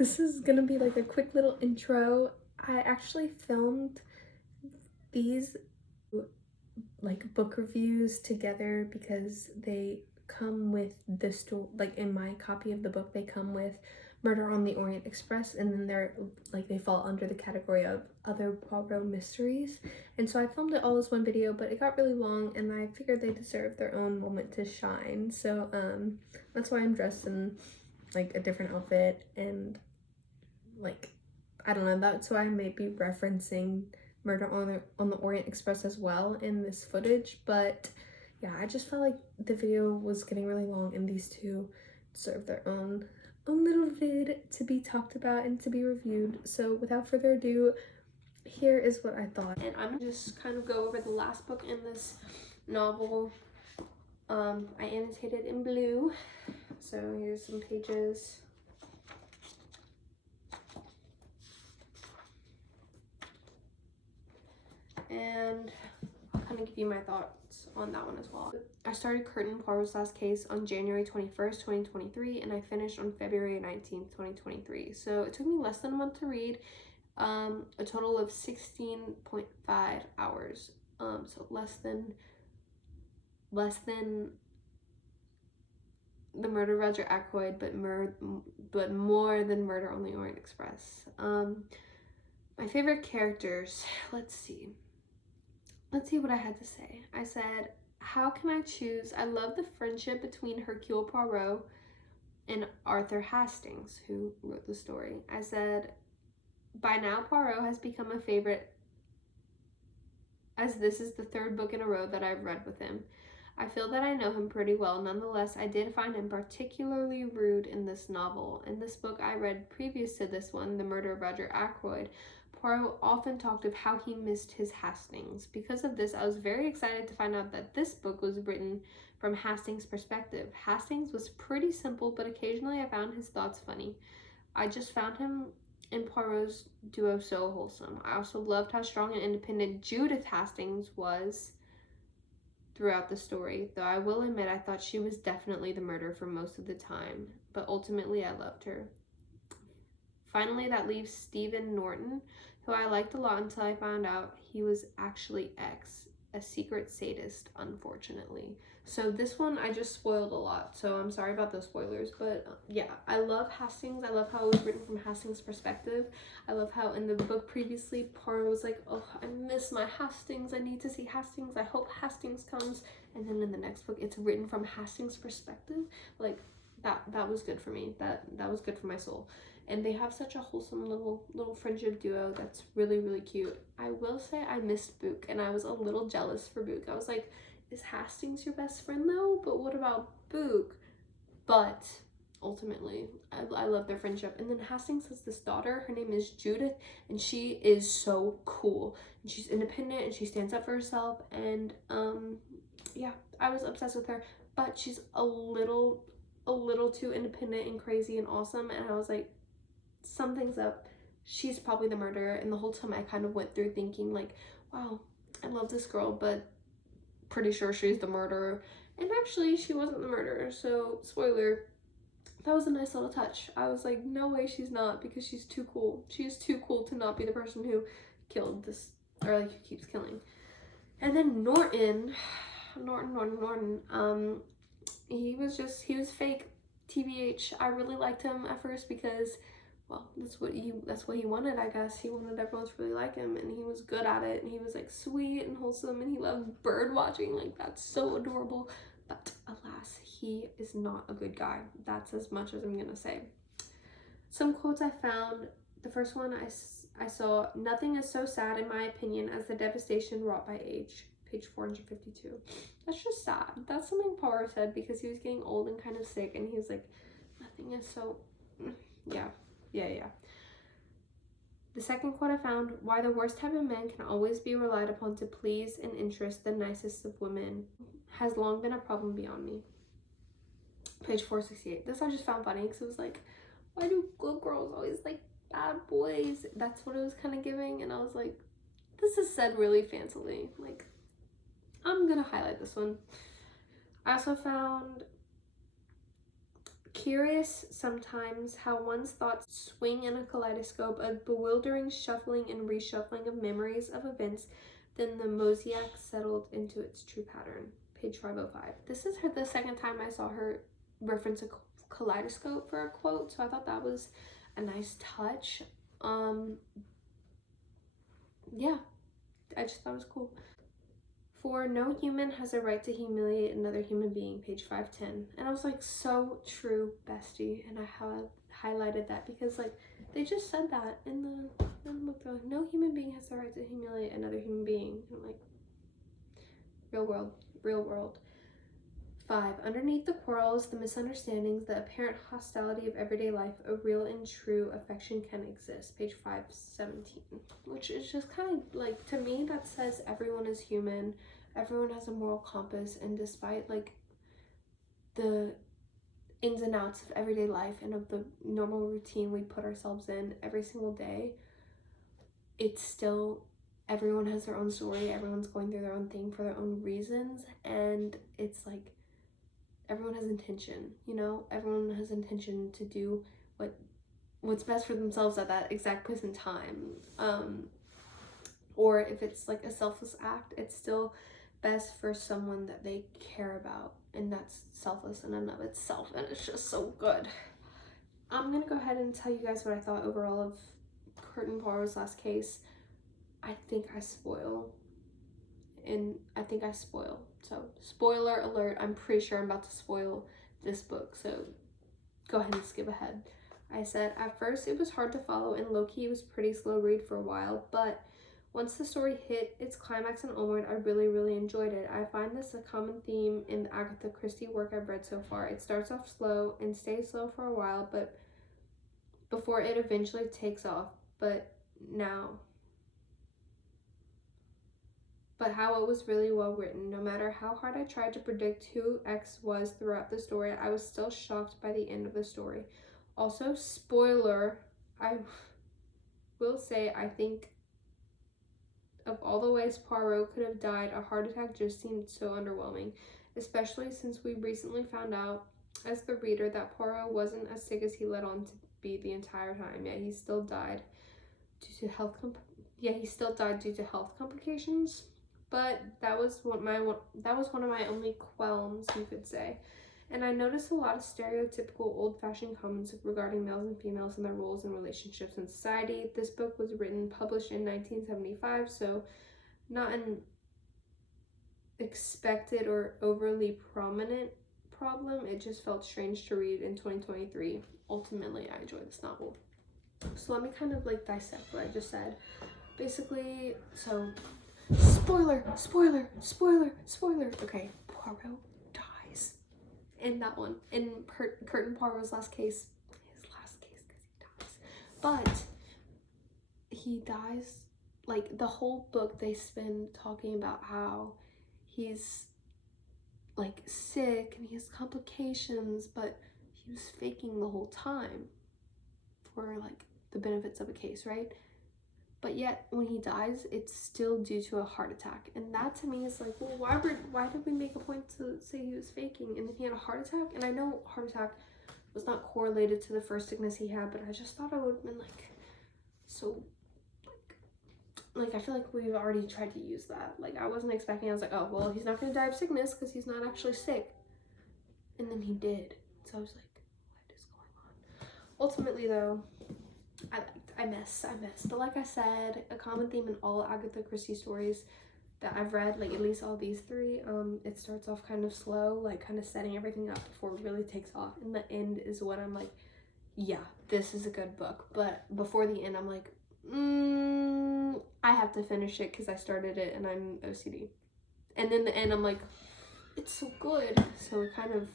This is gonna be like a quick little intro. I actually filmed these like book reviews together because they come with the story, like in my copy of the book they come with Murder on the Orient Express, and then they're like they fall under the category of other Poirot mysteries. And so I filmed it all as one video, but it got really long and I figured they deserve their own moment to shine. So that's why I'm dressed in like a different outfit, and like I don't know, that's why I may be referencing Murder on the Orient Express as well in this footage. But yeah, I just felt like the video was getting really long and these two deserve their own little vid to be talked about and to be reviewed. So without further ado, here is what I thought. And I'm gonna just kind of go over the last book in this novel. I annotated in blue, so here's some pages. And I'll kind of give you my thoughts on that one as well. I started Curtain Poirot's Last Case on January 21st, 2023, and I finished on February 19th, 2023. So it took me less than a month to read, a total of 16.5 hours. So less than The Murder of Roger Ackroyd, but more than Murder on the Orient Express. My favorite characters, let's see what I had to say. I said, how can I choose? I love the friendship between Hercule Poirot and Arthur Hastings, who wrote the story. I said, by now Poirot has become a favorite, as this is the third book in a row that I've read with him. I feel that I know him pretty well. Nonetheless, I did find him particularly rude in this novel. In this book I read previous to this one, The Murder of Roger Ackroyd, Poirot often talked of how he missed his Hastings. Because of this, I was very excited to find out that this book was written from Hastings' perspective. Hastings was pretty simple, but occasionally I found his thoughts funny. I just found him and Poirot's duo so wholesome. I also loved how strong and independent Judith Hastings was throughout the story, though I will admit I thought she was definitely the murderer for most of the time, but ultimately I loved her. Finally, that leaves Stephen Norton, who I liked a lot until I found out he was actually X, a secret sadist, unfortunately. So this one I just spoiled a lot, so I'm sorry about those spoilers, but yeah, I love Hastings. I love how it was written from Hastings' perspective. I love how in the book previously, Poirot was like, oh, I miss my Hastings, I need to see Hastings, I hope Hastings comes, and then in the next book, it's written from Hastings' perspective. Like, that was good for me. That was good for my soul. And they have such a wholesome little friendship duo that's really, really cute. I will say I missed Book, and I was a little jealous for Book. I was like, is Hastings your best friend though? But what about Book? But ultimately, I love their friendship. And then Hastings has this daughter. Her name is Judith, and she is so cool. And she's independent, and she stands up for herself. And yeah, I was obsessed with her. But she's a little too independent and crazy and awesome. And I was like, something's up. She's probably the murderer. And the whole time I kind of went through thinking like, wow, I love this girl, but pretty sure she's the murderer. And actually she wasn't the murderer. So spoiler, that was a nice little touch. I was like, no way she's not, because she's too cool. She is too cool to not be the person who killed this, or like who keeps killing. And then Norton, he was fake. TBH. I really liked him at first because, well, that's what he wanted, I guess. He wanted everyone to really like him, and he was good at it, and he was like sweet and wholesome, and he loved bird watching. Like, that's so adorable. But alas, he is not a good guy. That's as much as I'm gonna say. Some quotes I found. The first one I saw, nothing is so sad in my opinion as the devastation wrought by age. Page 452. That's just sad. That's something Poirot said because he was getting old and kind of sick, and he was like, nothing is so, yeah. The second quote I found, why the worst type of men can always be relied upon to please and interest the nicest of women has long been a problem beyond me. Page 468. This I just found funny because it was like, why do good girls always like bad boys? That's what it was kind of giving, and I was like, this is said really fancily. Like, I'm gonna highlight this one. I also found Curious sometimes how one's thoughts swing in a kaleidoscope, a bewildering shuffling and reshuffling of memories of events, then the mosaic settled into its true pattern. Page 505. This is the second time I saw her reference a kaleidoscope for a quote, so I thought that was a nice touch. Yeah, I just thought it was cool. For no human has a right to humiliate another human being, page 510. And I was like, so true, bestie. And I highlighted that because, like, they just said that in the book. They're like, no human being has the right to humiliate another human being. And I'm like, real world, real world. 5. Underneath the quarrels, the misunderstandings, the apparent hostility of everyday life, a real and true affection can exist. Page 517. Which is just kind of like, to me, that says everyone is human, everyone has a moral compass, and despite like the ins and outs of everyday life and of the normal routine we put ourselves in every single day, it's still, everyone has their own story, everyone's going through their own thing for their own reasons, and it's like, everyone has intention, you know? Everyone has intention to do what's best for themselves at that exact place in time. Or if it's like a selfless act, it's still best for someone that they care about, and that's selfless in and of itself, and it's just so good. I'm gonna go ahead and tell you guys what I thought overall of Curtin Poirot's Last Case. I think I spoil. So, spoiler alert, I'm pretty sure I'm about to spoil this book, so go ahead and skip ahead. I said, at first it was hard to follow, and low-key was pretty slow read for a while, but once the story hit its climax and onward, I really, really enjoyed it. I find this a common theme in the Agatha Christie work I've read so far. It starts off slow and stays slow for a while, but before it eventually takes off. But how it was really well written. No matter how hard I tried to predict who X was throughout the story, I was still shocked by the end of the story. Also, spoiler, I will say I think of all the ways Poirot could have died, a heart attack just seemed so underwhelming, especially since we recently found out as the reader that Poirot wasn't as sick as he let on to be the entire time, yet he still died due to health complications. But that was one of my only qualms, you could say. And I noticed a lot of stereotypical old-fashioned comments regarding males and females and their roles and relationships in society. This book was published in 1975, so not an expected or overly prominent problem. It just felt strange to read in 2023. Ultimately, I enjoyed this novel. So let me kind of like dissect what I just said. Basically, so spoiler. Okay, Poirot dies in that one. In Curtin Poirot's Last Case, his last case, because he dies. But he dies, like, the whole book they spend talking about how he's like sick and he has complications, but he was faking the whole time for like the benefits of a case, right? But yet when he dies, it's still due to a heart attack, and that to me is like, well, why did we make a point to say he was faking and then he had a heart attack? And I know heart attack was not correlated to the first sickness he had, but I just thought it would have been like so like I feel like we've already tried to use that. Like, I wasn't expecting, I was like, oh well, he's not gonna die of sickness because he's not actually sick, and then he did. So I was like, what is going on? Ultimately though, I miss. But like I said, a common theme in all Agatha Christie stories that I've read, like at least all these three, it starts off kind of slow, like kind of setting everything up before it really takes off. And the end is when I'm like, yeah, this is a good book. But before the end, I'm like, I have to finish it because I started it and I'm OCD. And then the end, I'm like, it's so good. So it kind of,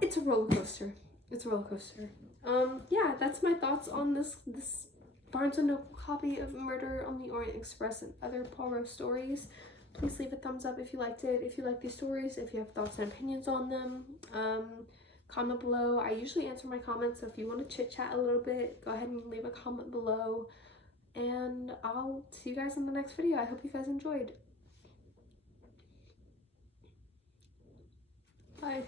it's a roller coaster. Yeah, that's my thoughts on this Barnes & Noble copy of Murder on the Orient Express and other Poirot stories. Please leave a thumbs up if you liked it, if you like these stories, if you have thoughts and opinions on them. Comment below. I usually answer my comments, so if you want to chit chat a little bit, go ahead and leave a comment below, and I'll see you guys in the next video. I hope you guys enjoyed. Bye.